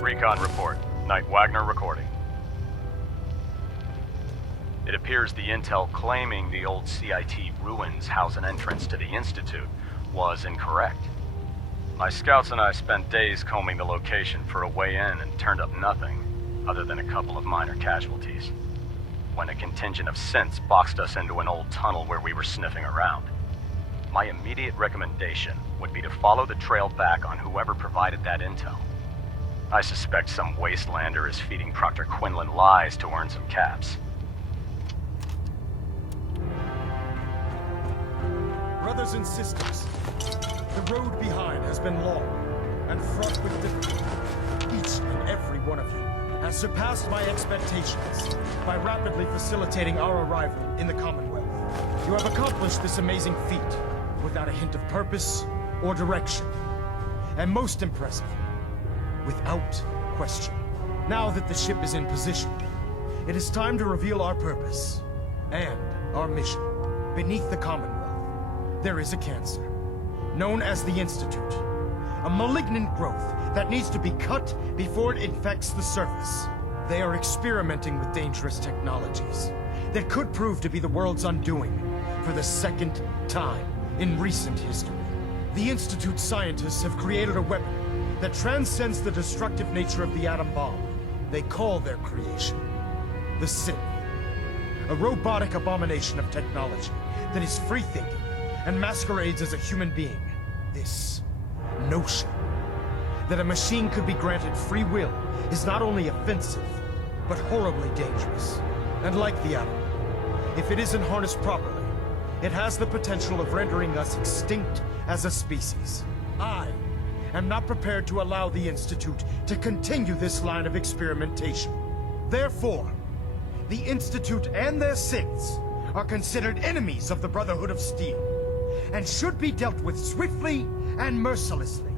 Recon report. Knight Wagner recording. It appears the intel claiming the old CIT ruins house an entrance to the Institute was incorrect. My scouts and I spent days combing the location for a way in and turned up nothing, other than a couple of minor casualties. When a contingent of synths boxed us into an old tunnel where we were sniffing around. My immediate recommendation would be to follow the trail back on whoever provided that intel. I suspect some wastelander is feeding Proctor Quinlan lies to earn some caps. Brothers and sisters, the road behind has been long and fraught with difficulty. Each and every one of you has surpassed my expectations by rapidly facilitating our arrival in the Commonwealth. You have accomplished this amazing feat without a hint of purpose or direction. And most impressive, without question. Now that the ship is in position, it is time to reveal our purpose and our mission. Beneath the Commonwealth, there is a cancer, known as the Institute. A malignant growth that needs to be cut before it infects the surface. They are experimenting with dangerous technologies that could prove to be the world's undoing for the second time in recent history. The Institute scientists have created a weapon that transcends the destructive nature of the atom bomb. They call their creation the Synth. A robotic abomination of technology that is free-thinking and masquerades as a human being. This notion that a machine could be granted free will is not only offensive, but horribly dangerous. And like the atom, if it isn't harnessed properly, it has the potential of rendering us extinct as a species. I am not prepared to allow the Institute to continue this line of experimentation. Therefore, the Institute and their synths are considered enemies of the Brotherhood of Steel, and should be dealt with swiftly and mercilessly.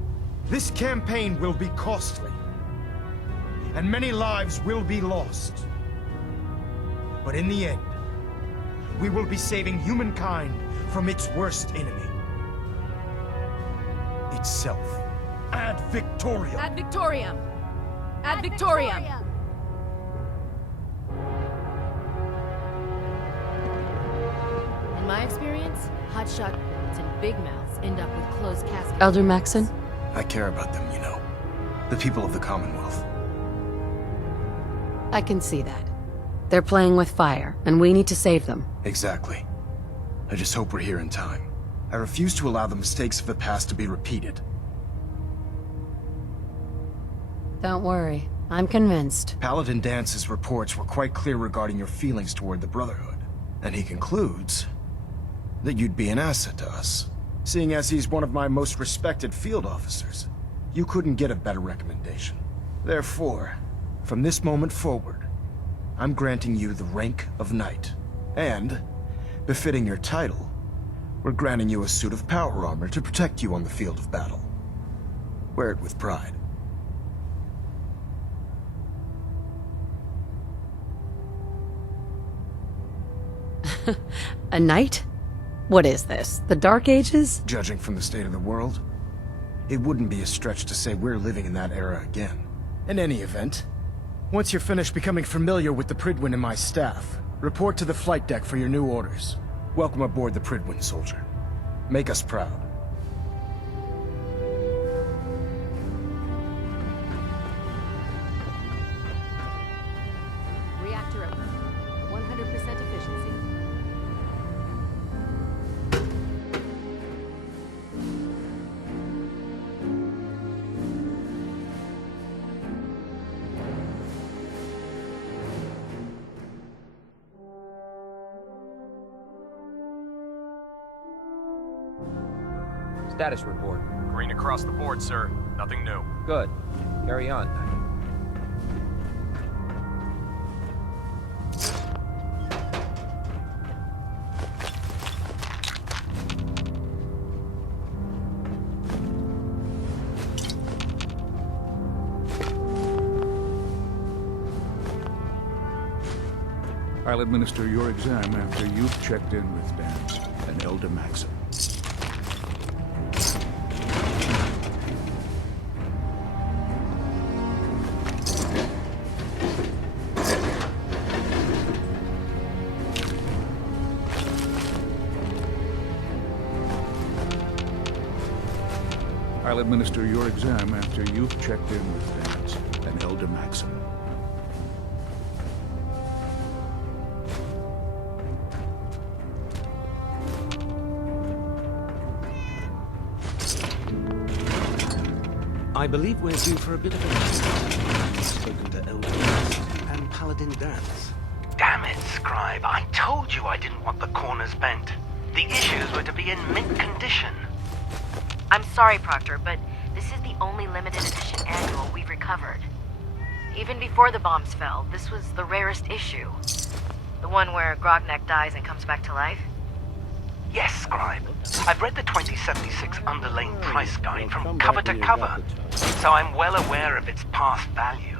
This campaign will be costly, and many lives will be lost. But in the end, we will be saving humankind from its worst enemy. Itself. Ad Victoriam! Ad Victoriam! Ad Victoriam! In my experience, hotshot and big mouths end up with closed caskets. Elder Maxon? I care about them, you know. The people of the Commonwealth. I can see that. They're playing with fire, and we need to save them. Exactly. I just hope we're here in time. I refuse to allow the mistakes of the past to be repeated. Don't worry. I'm convinced. Paladin Dance's reports were quite clear regarding your feelings toward the Brotherhood. And he concludes that you'd be an asset to us. Seeing as he's one of my most respected field officers, you couldn't get a better recommendation. Therefore, from this moment forward, I'm granting you the rank of Knight. And, befitting your title, we're granting you a suit of power armor to protect you on the field of battle. Wear it with pride. A knight? What is this? The Dark Ages? Judging from the state of the world, it wouldn't be a stretch to say we're living in that era again. In any event, once you're finished becoming familiar with the Prydwen and my staff, report to the flight deck for your new orders. Welcome aboard the Prydwen, soldier. Make us proud. Reactor open. 100% efficiency. Status report. Green across the board, sir. Nothing new. Good. Carry on. I'll administer your exam after you've checked in with Dance and Elder Maxon. I'll administer your exam after you've checked in with Vance and Elder Maxim. I believe we're due for a bit of a I've spoken to Elder Maxim and Paladin Dance. Damn it, Scribe. I told you I didn't want the corners bent. The issues were to be in mint condition. I'm sorry, Proctor, but this is the only limited edition annual we've recovered. Even before the bombs fell, this was the rarest issue. The one where Grognak dies and comes back to life. Yes, Scribe. I've read the 2076 underlane price guide from cover to cover, so I'm well aware of its past value.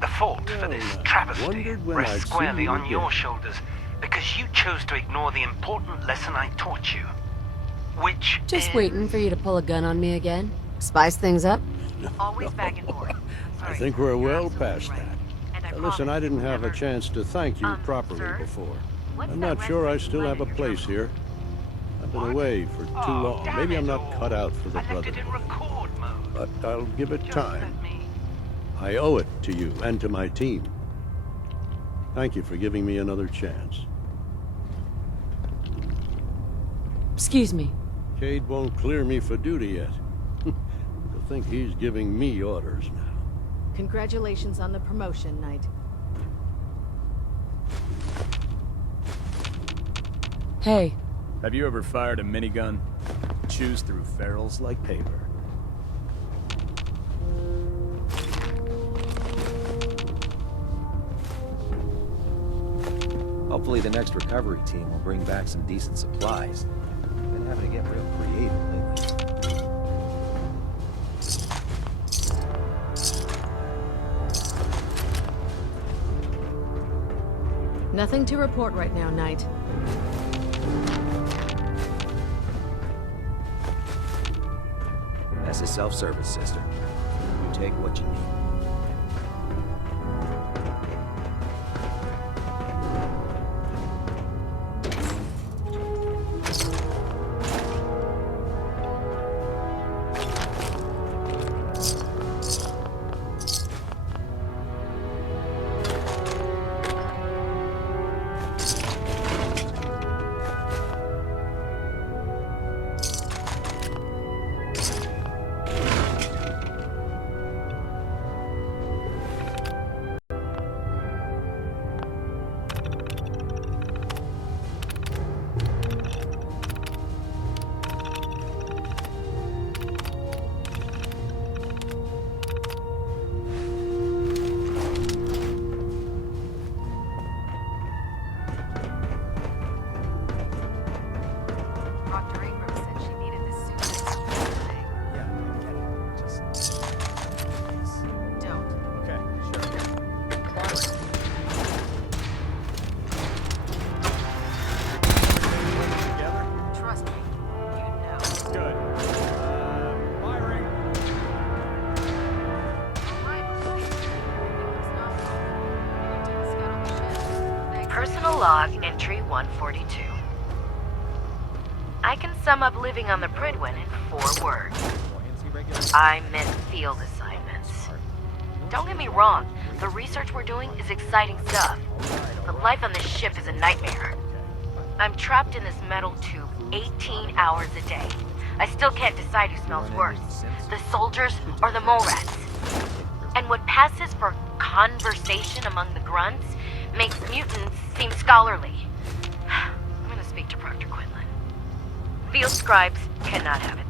The fault for this travesty rests squarely on your shoulders, because you chose to ignore the important lesson I taught you. Which Just is... waiting for you to pull a gun on me again? Spice things up? Always back and forth. I Sorry, think we're you're well absolutely past right. that. And I Listen, I promise didn't have a never- chance to thank you properly sir? before. What's I'm that not sure I red still have a in your place terminal? here. I've been What? away for too Oh, long. damn Maybe I'm it not all. cut out for the I left it in Brotherhood. record mode. But I'll give it Just time. let me... I owe it to you and to my team. Thank you for giving me another chance. Excuse me. Cade won't clear me for duty yet. To think he's giving me orders now. Congratulations on the promotion, Knight. Hey, Have you ever fired a minigun? Chews through ferrules like paper. Hopefully the next recovery team will bring back some decent supplies. Been having to get real creative lately. Nothing to report right now, Knight. That's a self-service, sister. You take what you need. Proctor Ingram said she needed this suit today. Yeah, I get it. Just... Don't. Okay, sure. Together? Trust me. You know. Good. Firing. Personal log entry 142. I can sum up living on the Prydwen in 4 words. I miss field assignments. Don't get me wrong, the research we're doing is exciting stuff, but life on this ship is a nightmare. I'm trapped in this metal tube 18 hours a day. I still can't decide who smells worse, the soldiers or the mole rats. And what passes for conversation among the grunts makes mutants seem scholarly. I'm gonna speak to Proctor Quinlan. Field scribes cannot have it